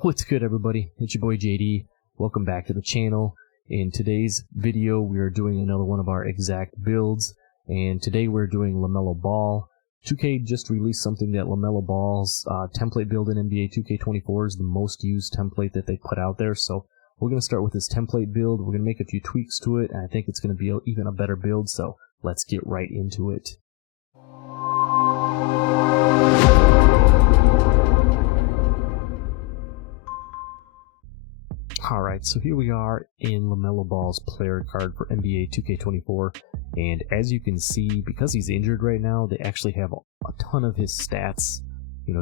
What's good, everybody? It's your boy JD. Welcome back to the channel. In today's video, we are doing another one of our exact builds, and today we're doing LaMelo Ball. 2K just released something that LaMelo Ball's template build in NBA 2K24 is the most used template that they put out there. So we're going to start with this template build. We're going to make a few tweaks to it, and I think it's going to be even a better build. So let's get right into it. Alright, so here we are in LaMelo Ball's player card for NBA 2K24, and as you can see, because he's injured right now, they actually have a ton of his stats,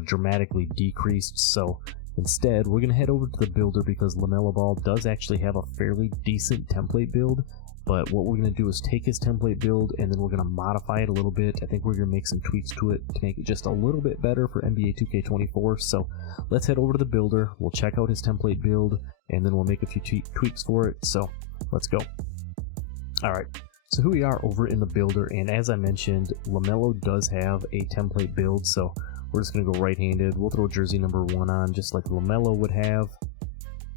dramatically decreased. So instead, we're going to head over to the builder because LaMelo Ball does actually have a fairly decent template build, but what we're going to do is take his template build and then we're going to modify it a little bit. I think we're going to make some tweaks to it to make it just a little bit better for NBA 2K24. So let's head over to the builder, we'll check out his template build, and then we'll make a few tweaks for it. So let's go. Alright, so here we are over in the builder, and as I mentioned, LaMelo does have a template build, so we're just going to go right-handed. We'll throw jersey number 1 on just like LaMelo would have.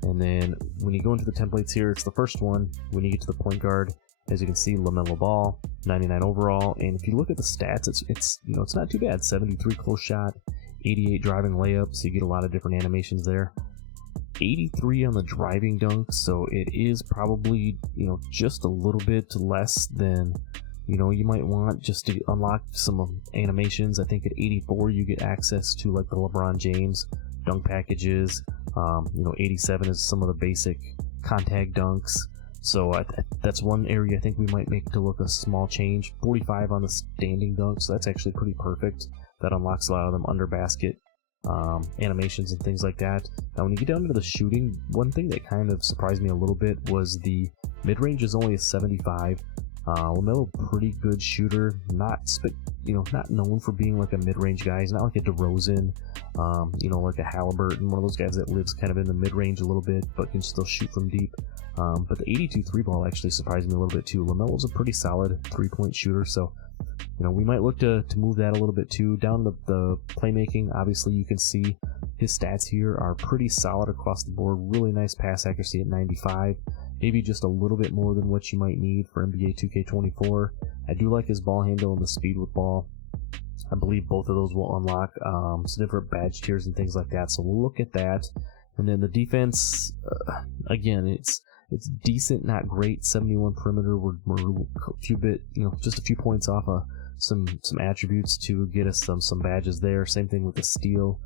And then when you go into the templates here, it's the first one. When you get to the point guard, as you can see, LaMelo Ball, 99 overall. And if you look at the stats, it's not too bad. 73 close shot, 88 driving layups. So you get a lot of different animations there. 83 on the driving dunk, so it is probably just a little bit less than you might want just to unlock some animations. I think at 84 you get access to like the LeBron James dunk packages. 87 is some of the basic contact dunks. So that's one area I think we might make to look a small change. 45 on the standing dunks, so that's actually pretty perfect. That unlocks a lot of them under basket animations and things like that. Now when you get down to the shooting, one thing that kind of surprised me a little bit was the mid-range is only a 75. LaMelo, pretty good shooter, not known for being like a mid-range guy. He's not like a DeRozan, like a Halliburton, one of those guys that lives kind of in the mid-range a little bit, but can still shoot from deep. But the 82 3-ball actually surprised me a little bit too. LaMelo's a pretty solid three-point shooter, so we might look to move that a little bit too. Down to the playmaking, obviously you can see his stats here are pretty solid across the board. Really nice pass accuracy at 95. Maybe just a little bit more than what you might need for NBA 2K24. I do like his ball handle and the speed with ball. I believe both of those will unlock some different badge tiers and things like that, so we'll look at that. And then the defense, again, it's decent, not great. 71 perimeter. We're a few bit, just a few points off of some attributes to get us some badges there. Same thing with the steal.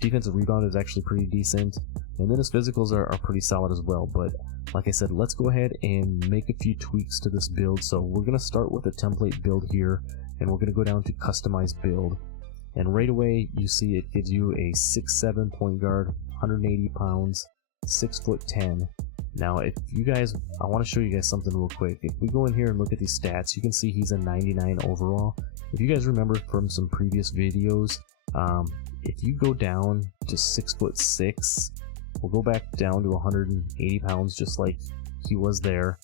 Defensive rebound is actually pretty decent, and then his physicals are pretty solid as well. But like I said, let's go ahead and make a few tweaks to this build. So we're going to start with a template build here, and we're going to go down to customize build. And right away, you see it gives you a 6'7" point guard, 180 pounds, 6'10". Now, if you guys, I want to show you guys something real quick. If we go in here and look at these stats, you can see he's a 99 overall. If you guys remember from some previous videos, if you go down to 6'6", we'll go back down to 180 pounds just like he was there,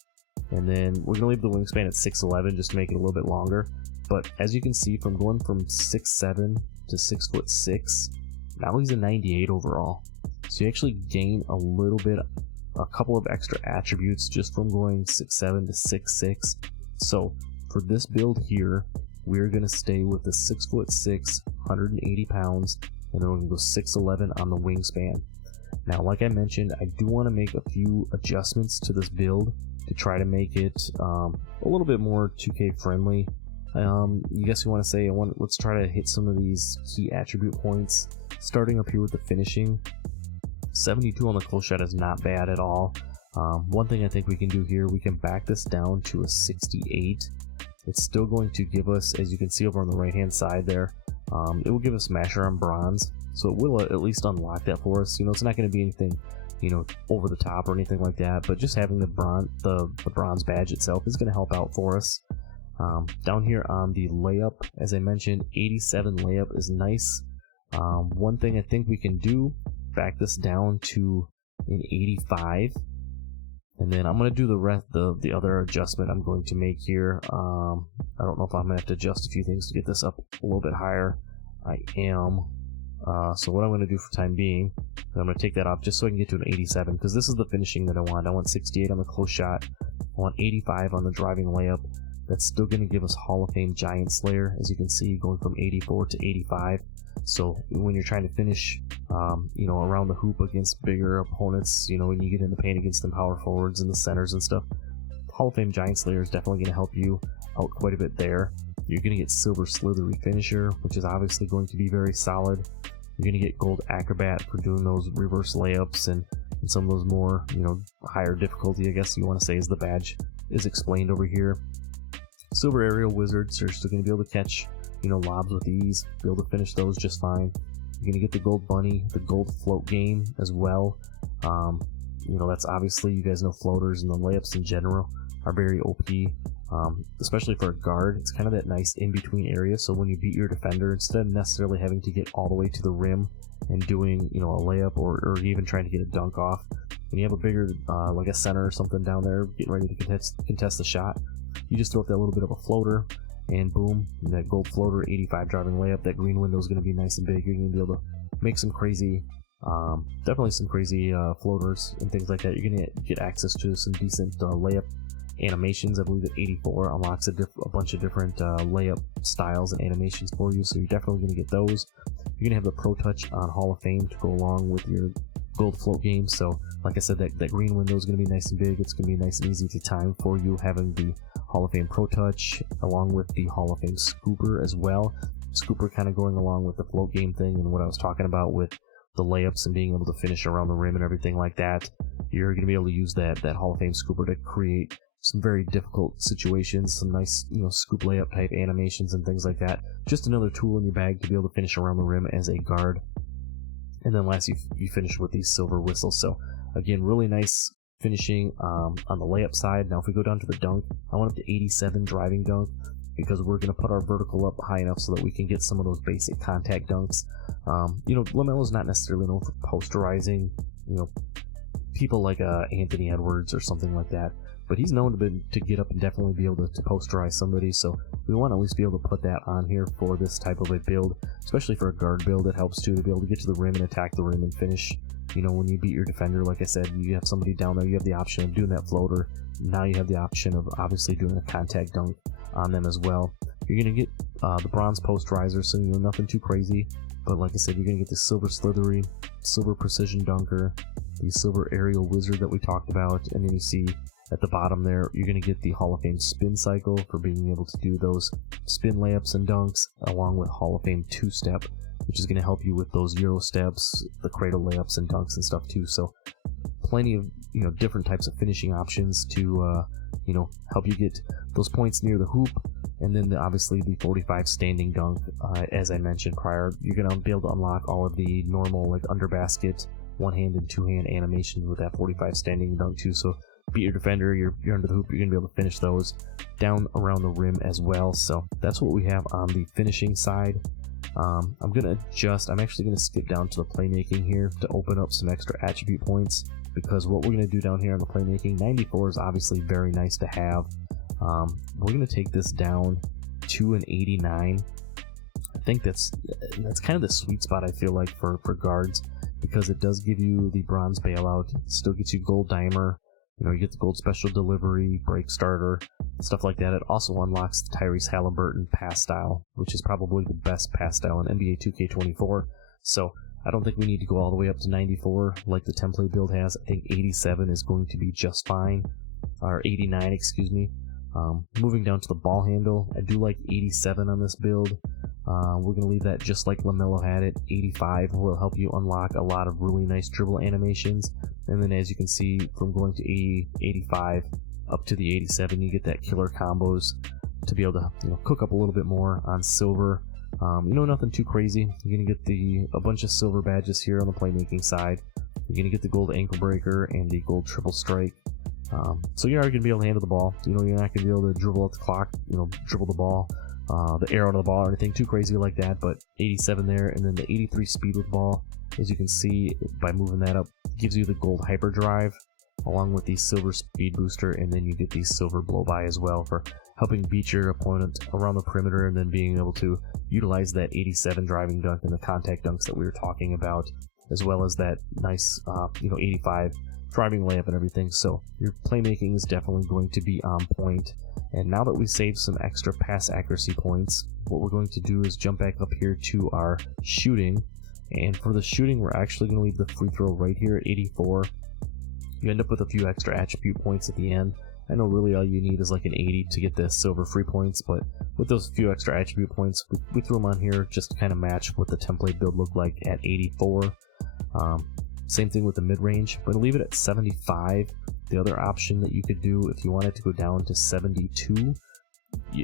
and then we're gonna leave the wingspan at 6'11" just to make it a little bit longer. But as you can see, from going from 6'7" to 6'6", now he's a 98 overall. So you actually gain a couple of extra attributes just from going 6'7" to 6'6". So for this build here, we're gonna stay with the 6'6", 180 pounds, and then we're gonna go 6'11" on the wingspan. Now, like I mentioned, I do want to make a few adjustments to this build to try to make it a little bit more 2K friendly. You guess you want to say, let's try to hit some of these key attribute points. Starting up here with the finishing, 72 on the close shot is not bad at all. One thing I think we can do here, we can back this down to a 68. It's still going to give us, as you can see over on the right hand side there, it will give us Smasher on bronze, so it will at least unlock that for us. It's not going to be anything over the top or anything like that, but just having the bronze badge itself is going to help out for us. Down here on the layup, as I mentioned, 87 layup is nice. One thing I think we can do, back this down to an 85, and then I'm going to do the other adjustment I'm going to make here. I don't know if I'm going to have to adjust a few things to get this up a little bit higher. I am. So what I'm going to do for time being, I'm going to take that off just so I can get to an 87, because this is the finishing that I want. I want 68 on the close shot. I want 85 on the driving layup. That's still going to give us Hall of Fame Giant Slayer, as you can see, going from 84 to 85. So when you're trying to finish, you know, around the hoop against bigger opponents, you know, when you get in the paint against them power forwards and the centers and stuff, Hall of Fame Giant Slayer is definitely going to help you out quite a bit there. You're going to get Silver Slithery Finisher, which is obviously going to be very solid. You're going to get Gold Acrobat for doing those reverse layups and some of those more, you know, higher difficulty, I guess you want to say, as the badge is explained over here. Silver Aerial Wizards are still going to be able to catch, you know, lobs with ease, be able to finish those just fine. You're going to get the Gold Bunny, the Gold Float Game as well. You know, that's obviously, you guys know floaters and the layups in general are very OP, especially for a guard. It's kind of that nice in-between area, so when you beat your defender, instead of necessarily having to get all the way to the rim and doing, you know, a layup or even trying to get a dunk off, when you have a bigger, like a center or something down there getting ready to contest the shot, you just throw up that little bit of a floater, and boom, that gold floater, 85 driving layup. That green window is going to be nice and big. You're going to be able to make some crazy, definitely some crazy floaters and things like that. You're going to get access to some decent layup animations. I believe that 84 unlocks a bunch of different layup styles and animations for you, so you're definitely going to get those. You're going to have the Pro Touch on Hall of Fame to go along with your gold float game. So like I said, that green window is going to be nice and big. It's going to be nice and easy to time for you, having the Hall of Fame Pro Touch along with the Hall of Fame Scooper as well. Scooper kind of going along with the float game thing and what I was talking about with the layups and being able to finish around the rim and everything like that. You're going to be able to use that Hall of Fame Scooper to create some very difficult situations, some nice, you know, scoop layup type animations and things like that. Just another tool in your bag to be able to finish around the rim as a guard. And then last, you finish with these silver whistles. So again, really nice finishing on the layup side. Now if we go down to the dunk, I want up to 87 driving dunk, because we're going to put our vertical up high enough so that we can get some of those basic contact dunks. You know, LaMelo's not necessarily known for posterizing, you know, people like Anthony Edwards or something like that, but he's known to get up and definitely be able to posterize somebody, so we want to at least be able to put that on here for this type of a build, especially for a guard build. It helps too, to be able to get to the rim and attack the rim and finish. You know, when you beat your defender, like I said, you have somebody down there, you have the option of doing that floater. Now you have the option of obviously doing a contact dunk on them as well. You're going to get the bronze posterizer, so you know, nothing too crazy, but like I said, you're going to get the silver slithery, silver precision dunker, the silver aerial wizard that we talked about, and then you see at the bottom there, you're going to get the Hall of Fame spin cycle for being able to do those spin layups and dunks, along with Hall of Fame two-step, which is going to help you with those Euro steps, the cradle layups and dunks and stuff too. So plenty of, you know, different types of finishing options to, you know, help you get those points near the hoop. And then obviously the 45 standing dunk, as I mentioned prior, you're going to be able to unlock all of the normal, like, under basket, one-hand and two-hand animations with that 45 standing dunk too. So beat your defender, you're under the hoop, you're going to be able to finish those down around the rim as well. So that's what we have on the finishing side. I'm actually going to skip down to the playmaking here to open up some extra attribute points, because what we're going to do down here on the playmaking, 94 is obviously very nice to have. We're going to take this down to an 89. I think that's kind of the sweet spot, I feel like, for guards, because it does give you the bronze bailout, it still gets you gold dimer. You know, you get the gold special delivery, break starter, stuff like that. It also unlocks the Tyrese Halliburton pass style, which is probably the best pass style in NBA 2K24. So I don't think we need to go all the way up to 94 like the template build has. I think 87 is going to be just fine, or 89, excuse me. Moving down to the ball handle, I do like 87 on this build. We're going to leave that just like LaMelo had it. 85 will help you unlock a lot of really nice dribble animations. And then as you can see, from going to 80, 85 up to the 87, you get that killer combos to be able to, you know, cook up a little bit more on silver. You know, nothing too crazy. You're going to get a bunch of silver badges here on the playmaking side. You're going to get the gold ankle breaker and the gold triple strike. So you are going to be able to handle the ball. You know, you're not going to be able to dribble out the clock, you know, dribble the ball, the air out of the ball or anything too crazy like that, but 87 there, and then the 83 speed with ball, as you can see by moving that up, gives you the gold hyperdrive along with the silver speed booster, and then you get the silver blow by as well for helping beat your opponent around the perimeter, and then being able to utilize that 87 driving dunk and the contact dunks that we were talking about, as well as that nice 85 driving layup and everything. So your playmaking is definitely going to be on point. And now that we saved some extra pass accuracy points, what we're going to do is jump back up here to our shooting. And for the shooting, we're actually going to leave the free throw right here at 84. You end up with a few extra attribute points at the end. I know really all you need is like an 80 to get the silver free points, but with those few extra attribute points, we threw them on here just to kind of match what the template build looked like at 84. Same thing with the mid-range. I'm going to leave it at 75. The other option that you could do if you wanted to go down to 72,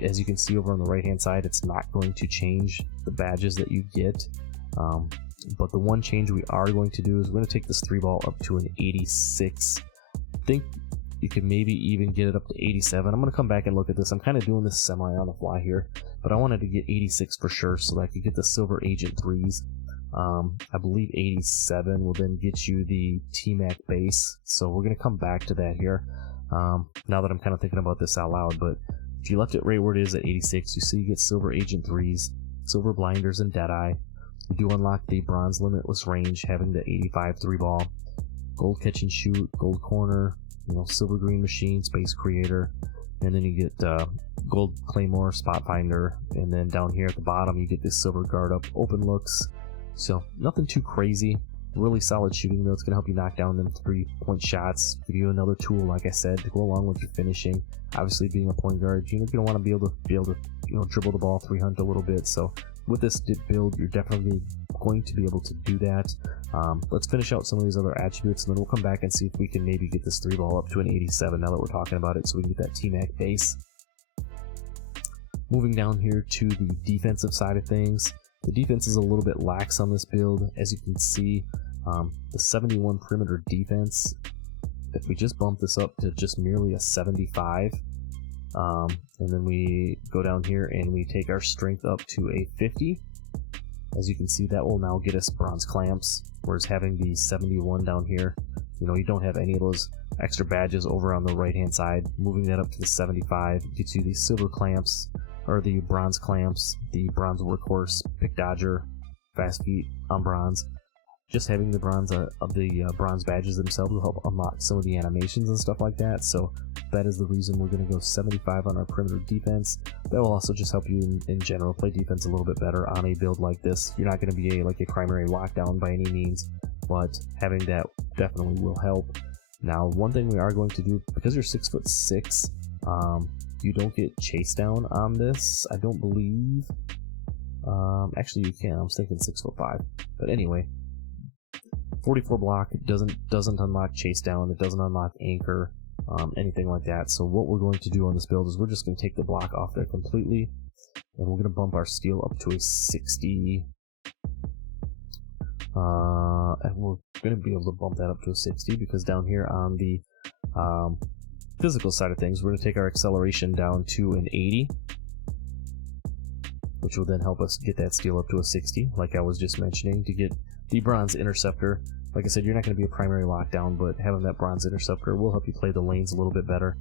as you can see over on the right hand side, it's not going to change the badges that you get. But the one change we are going to do is we're going to take this 3-ball up to an 86. I think you could maybe even get it up to 87. I'm going to come back and look at this. I'm kind of doing this semi on the fly here, but I wanted to get 86 for sure so that I could get the Silver Agent 3s. I believe 87 will then get you the T-Mac base, so we're going to come back to that here now that I'm kind of thinking about this out loud. But if you left it right where it is at 86, you see you get Silver Agent 3s, Silver Blinders, and Deadeye. You do unlock the Bronze Limitless Range, having the 85 3-ball, Gold Catch and Shoot, Gold Corner, Silver Green Machine, Space Creator, and then you get Gold Claymore, Spot Finder, and then down here at the bottom you get this Silver Guard Up, Open Looks. So nothing too crazy, really solid shooting though. It's going to help you knock down them 3-point shots, give you another tool, like I said, to go along with your finishing. Obviously, being a point guard, you're going to want to be able to dribble the ball 300 a little bit. So with this build, you're definitely going to be able to do that. Let's finish out some of these other attributes, and then we'll come back and see if we can maybe get this 3-ball up to an 87 now that we're talking about it, so we can get that T-Mac base. Moving down here to the defensive side of things. The defense is a little bit lax on this build. As you can see, the 71 perimeter defense, if we just bump this up to just merely a 75, and then we go down here and we take our strength up to a 50, as you can see, that will now get us bronze clamps, whereas having the 71 down here, you don't have any of those extra badges over on the right hand side. Moving that up to the 75 gets you these silver clamps, or the bronze clamps, the bronze workhorse, pick dodger, fast feet on bronze. Just having the bronze of the bronze badges themselves will help unlock some of the animations and stuff like that. So that is the reason we're going to go 75 on our perimeter defense. That will also just help you in general play defense a little bit better on a build like this. You're not going to be a primary lockdown by any means, but having that definitely will help. Now, one thing we are going to do, because you're 6'6", you don't get chase down on this, I don't believe. Actually, you can. I was thinking 6'5", but anyway, 44 block doesn't unlock chase down. It doesn't unlock anchor, anything like that. So what we're going to do on this build is we're just going to take the block off there completely, and we're going to bump our steal up to a 60. And we're going to be able to bump that up to a 60 because down here on the physical side of things, we're going to take our acceleration down to an 80, which will then help us get that steal up to a 60, like I was just mentioning, to get the bronze interceptor. Like I said, you're not going to be a primary lockdown, but having that bronze interceptor will help you play the lanes a little bit better.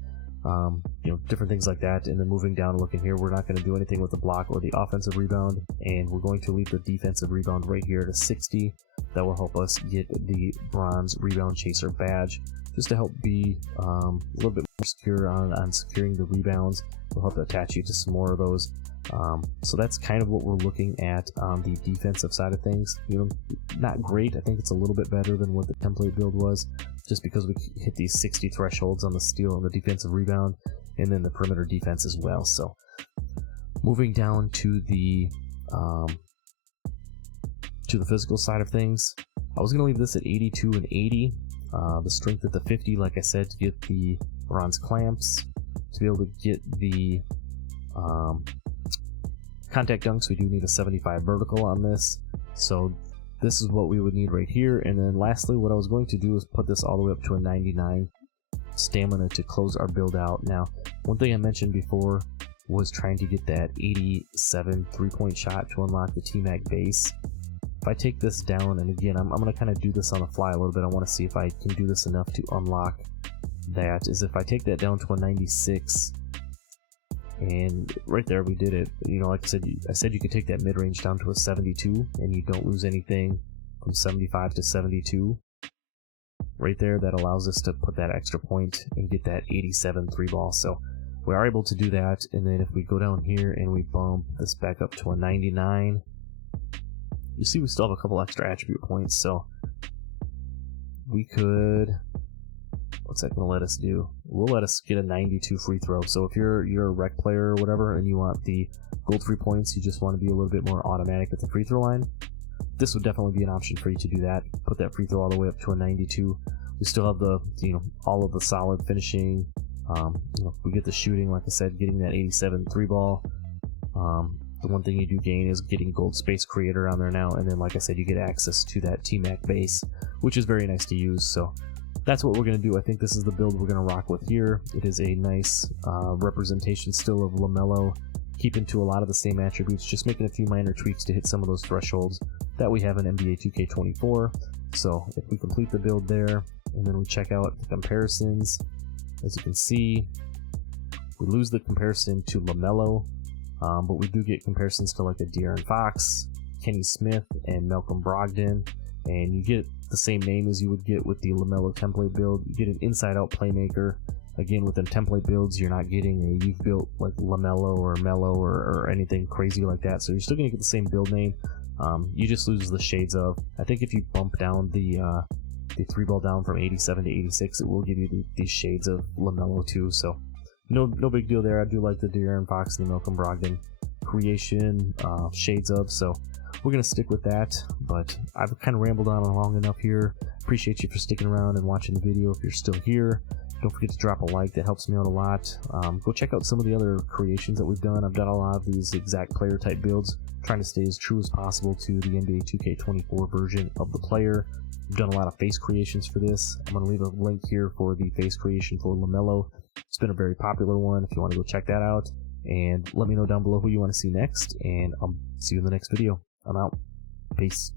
Different things like that. And then moving down, looking here, we're not going to do anything with the block or the offensive rebound, and we're going to leave the defensive rebound right here at a 60. That will help us get the bronze rebound chaser badge, just to help be a little bit more secure on securing the rebounds. We'll help to attach you to some more of those. So that's kind of what we're looking at on the defensive side of things. Not great. I think it's a little bit better than what the template build was, just because we hit these 60 thresholds on the steal and the defensive rebound, and then the perimeter defense as well. So moving down to the physical side of things, I was going to leave this at 82 and 80. The strength at the 50, like I said, to get the bronze clamps, to be able to get the contact dunks. We do need a 75 vertical on this, so this is what we would need right here. And then lastly, what I was going to do is put this all the way up to a 99 stamina to close our build out. Now, one thing I mentioned before was trying to get that 87 3-point shot to unlock the T-Mac base. If I take this down, and again, I'm going to kind of do this on the fly a little bit, I want to see if I can do this enough to unlock that, is if I take that down to a 96, And right there we did it. You know, like I said you could take that mid-range down to a 72 and you don't lose anything from 75 to 72. Right there, that allows us to put that extra point and get that 87 3 ball. So we are able to do that. And then if we go down here and we bump this back up to a 99, you see we still have a couple extra attribute points. So we could, what's that going to let us do? We'll let us get a 92 free throw. So if you're a rec player or whatever and you want the gold free points, you just want to be a little bit more automatic at the free throw line, this would definitely be an option for you to do that. Put that free throw all the way up to a 92. We still have the, you know, all of the solid finishing. You know, we get the shooting, like I said, getting that 87 3 ball. The one thing you do gain is getting gold space creator on there now, and then like I said, you get access to that T-Mac base, which is very nice to use. So that's what we're going to do. I think this is the build we're going to rock with here. It is a nice representation still of LaMelo, keeping to a lot of the same attributes, just making a few minor tweaks to hit some of those thresholds that we have in NBA 2K24. So if we complete the build there, and then we check out the comparisons, as you can see, we lose the comparison to LaMelo, but we do get comparisons to like a De'Aaron Fox, Kenny Smith, and Malcolm Brogdon, and you get the same name as you would get with the LaMelo template build. You get an inside-out playmaker. Again, with them template builds, you're not getting a you've built like LaMelo or Melo or anything crazy like that, so you're still going to get the same build name. You just lose the shades of. I think if you bump down the 3 ball down from 87 to 86, it will give you these shades of LaMelo too, so no big deal there. I do like the De'Aaron Fox and the Malcolm Brogdon creation shades of, so we're going to stick with that. But I've kind of rambled on long enough here. Appreciate you for sticking around and watching the video. If you're still here, don't forget to drop a like. That helps me out a lot. Go check out some of the other creations that we've done. I've done a lot of these exact player type builds, trying to stay as true as possible to the NBA 2K24 version of the player. I've done a lot of face creations for this. I'm going to leave a link here for the face creation for LaMelo. It's been a very popular one if you want to go check that out. And let me know down below who you want to see next, and I'll see you in the next video. I'm out. Peace.